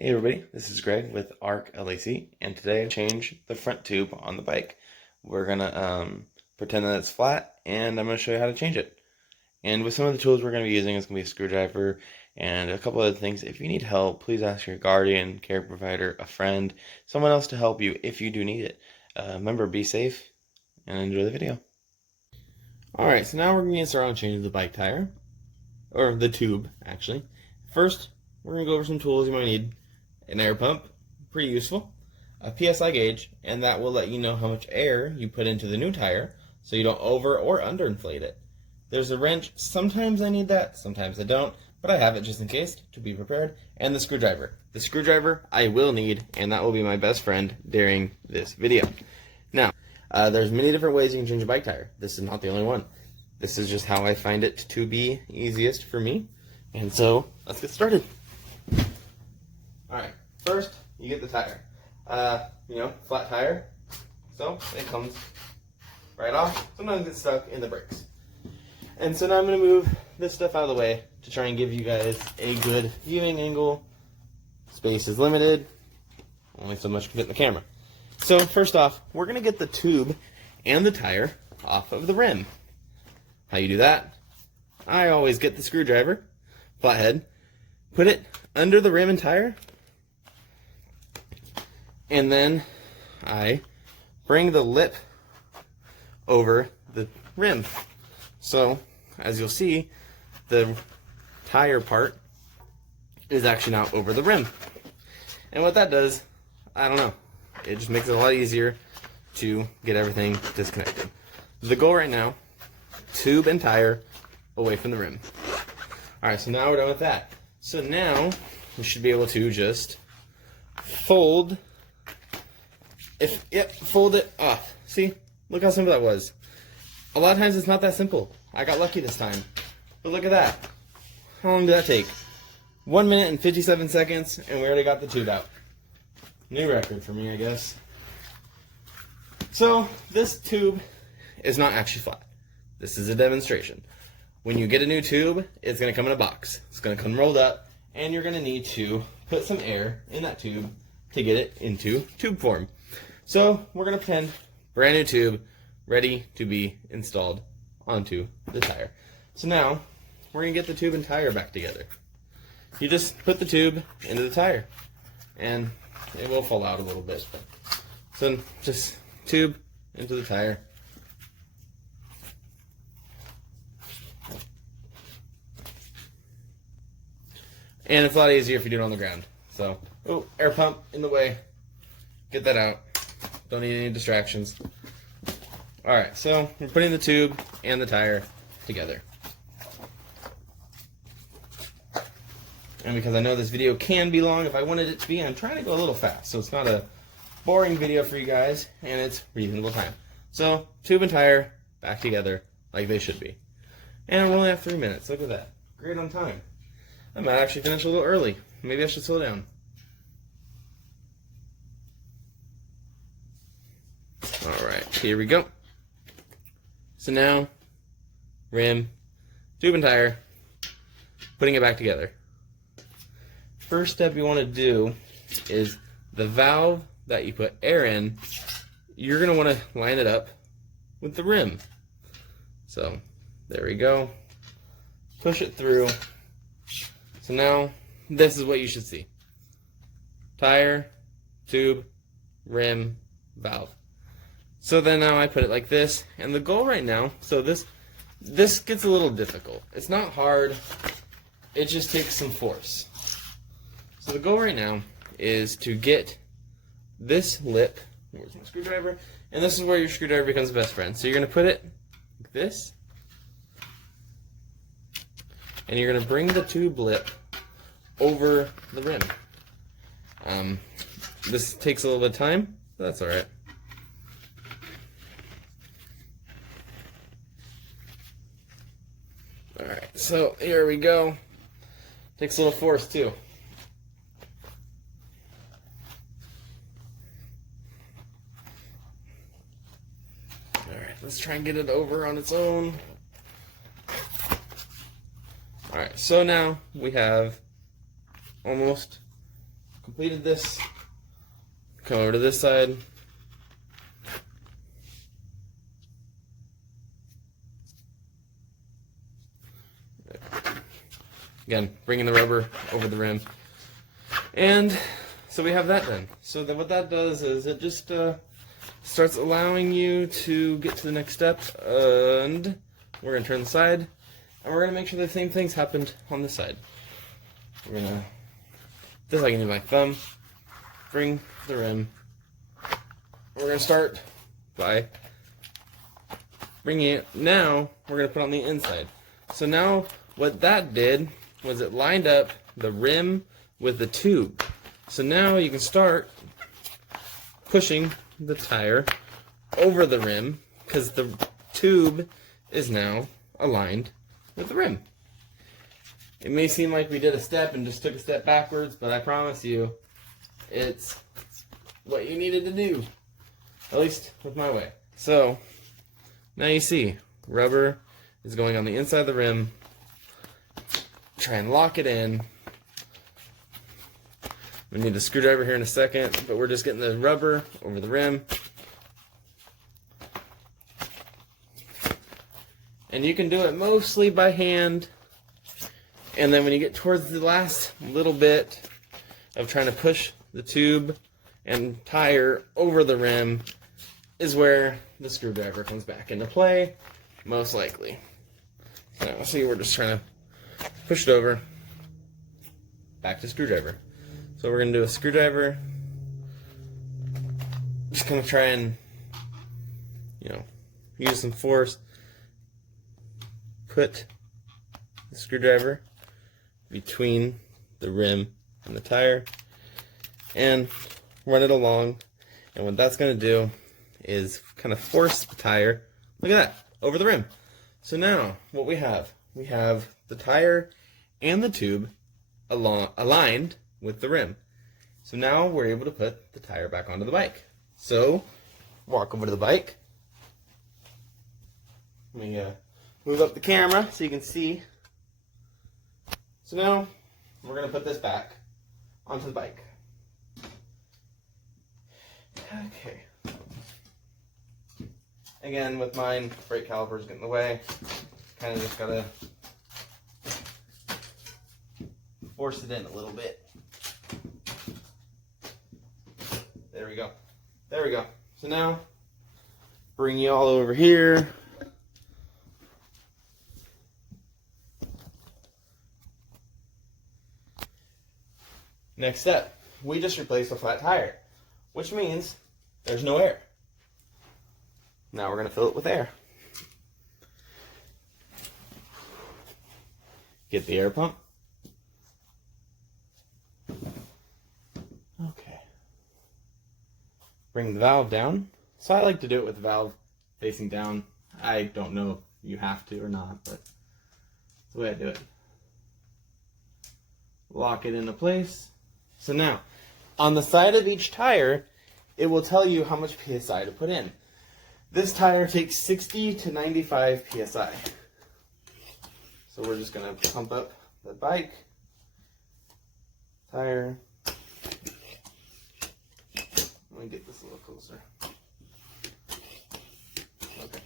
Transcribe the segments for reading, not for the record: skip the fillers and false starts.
Hey everybody, this is Greg with ARC LAC, and today I changed the front tube on the bike. We're gonna pretend that it's flat, and I'm gonna show you how to change it. And with some of the tools we're gonna be using, it's gonna be a screwdriver and a couple other things. If you need help, please ask your guardian, care provider, a friend, someone else to help you if you do need it. Remember, be safe and enjoy the video. Alright, so now we're gonna get started on changing the bike tire, or the tube actually. First, we're gonna go over some tools you might need. An air pump, pretty useful, a PSI gauge, and that will let you know how much air you put into the new tire so you don't over or underinflate it. There's a wrench, sometimes I need that, sometimes I don't, but I have it just in case to be prepared, and the screwdriver. The screwdriver I will need, and that will be my best friend during this video. Now, there's many different ways you can change a bike tire. This is not the only one. This is just how I find it to be easiest for me, and so let's get started. Alright, first you get the tire. Flat tire, so it comes right off. Sometimes it gets stuck in the brakes. And so now I'm going to move this stuff out of the way to try and give you guys a good viewing angle. Space is limited, only so much can fit in the camera. So first off, we're going to get the tube and the tire off of the rim. How you do that? I always get the screwdriver, flathead, put it under the rim and tire, and then I bring the lip over the rim. So, as you'll see, the tire part is actually now over the rim. And what that does, I don't know, it just makes it a lot easier to get everything disconnected. The goal right now, tube and tire away from the rim. Alright, so now we're done with that. So now, we should be able to just fold it off. See? Look how simple that was. A lot of times it's not that simple. I got lucky this time. But look at that. How long did that take? 1 minute and 57 seconds, and we already got the tube out. New record for me, I guess. So, this tube is not actually flat. This is a demonstration. When you get a new tube, it's going to come in a box. It's going to come rolled up, and you're going to need to put some air in that tube to get it into tube form. So we're going to pretend brand new tube ready to be installed onto the tire. So now we're going to get the tube and tire back together. You just put the tube into the tire and it will fall out a little bit. So just tube into the tire. And it's a lot easier if you do it on the ground. So, air pump in the way. Get that out. Don't need any distractions. Alright, so we're putting the tube and the tire together. And because I know this video can be long, if I wanted it to be, I'm trying to go a little fast. So it's not a boring video for you guys, and it's reasonable time. So, tube and tire back together like they should be. And we're only at 3 minutes. Look at that. Great on time. I might actually finish a little early. Maybe I should slow down. Alright, here we go. So now, rim, tube and tire, putting it back together. First step you want to do is the valve that you put air in, you're going to want to line it up with the rim. So, there we go. Push it through. So now, this is what you should see. Tire, tube, rim, valve. So then now I put it like this, and the goal right now, so this gets a little difficult. It's not hard, it just takes some force. So the goal right now is to get this lip, where's my screwdriver, and this is where your screwdriver becomes the best friend. So you're going to put it like this, and you're going to bring the tube lip over the rim. This takes a little bit of time, but that's alright. Alright, so here we go. Takes a little force too. Alright, let's try and get it over on its own. Alright, so now we have almost completed this, come over to this side. Again, bringing the rubber over the rim. And so we have that done. So then what that does is it just starts allowing you to get to the next step. And we're going to turn the side. And we're going to make sure the same things happened on this side. We're going to, just like I can do my thumb, bring the rim. We're going to start by bringing it. Now we're going to put on the inside. So now what that did was it lined up the rim with the tube. So now you can start pushing the tire over the rim because the tube is now aligned with the rim. It may seem like we did a step and just took a step backwards, but I promise you it's what you needed to do, at least with my way. So now you see rubber is going on the inside of the rim. Try and lock it in. We need a screwdriver here in a second, but we're just getting the rubber over the rim. And you can do it mostly by hand. And then when you get towards the last little bit of trying to push the tube and tire over the rim is where the screwdriver comes back into play, most likely. So see, we're just trying to push it over, back to screwdriver. So we're going to do a screwdriver. Just going to try and, use some force. Put the screwdriver between the rim and the tire and run it along. And what that's going to do is kind of force the tire, look at that, over the rim. So now what we have the tire and the tube aligned with the rim. So now we're able to put the tire back onto the bike. So walk over to the bike. Let me move up the camera so you can see. So now we're going to put this back onto the bike. Okay. Again, with mine, brake calipers get in the way. Kind of just got to force it in a little bit. There we go. There we go. So now, bring you all over here. Next step, we just replaced a flat tire, which means there's no air. Now we're going to fill it with air. Get the air pump. Okay. Bring the valve down. So I like to do it with the valve facing down. I don't know if you have to or not, but that's the way I do it. Lock it into place. So now, on the side of each tire, it will tell you how much PSI to put in. This tire takes 60 to 95 PSI. So we're just going to pump up the bike, tire. Let me get this a little closer. Okay.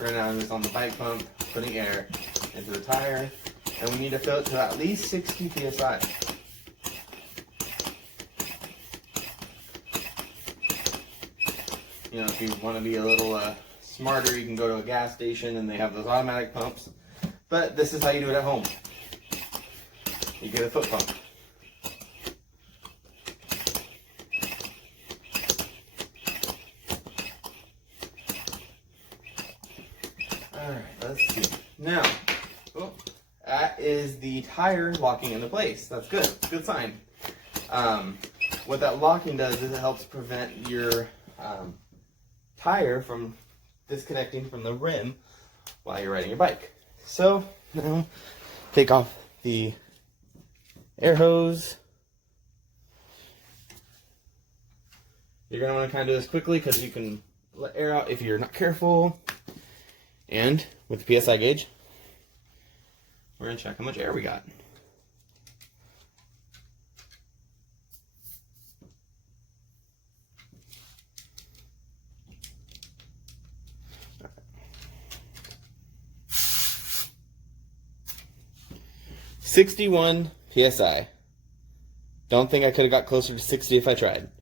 Right now I'm just on the bike pump, putting air into the tire, and we need to fill it to at least 60 PSI. If you want to be a little smarter, you can go to a gas station and they have those automatic pumps. But this is how you do it at home. You get a foot pump. Alright, let's see. Now, that is the tire locking into place. That's good. Good sign. What that locking does is it helps prevent your tire from disconnecting from the rim while you're riding your bike. So now take off the air hose. You're going to want to kind of do this quickly because you can let air out if you're not careful. And with the PSI gauge, we're going to check how much air we got. 61 PSI. Don't think I could have got closer to 60 if I tried.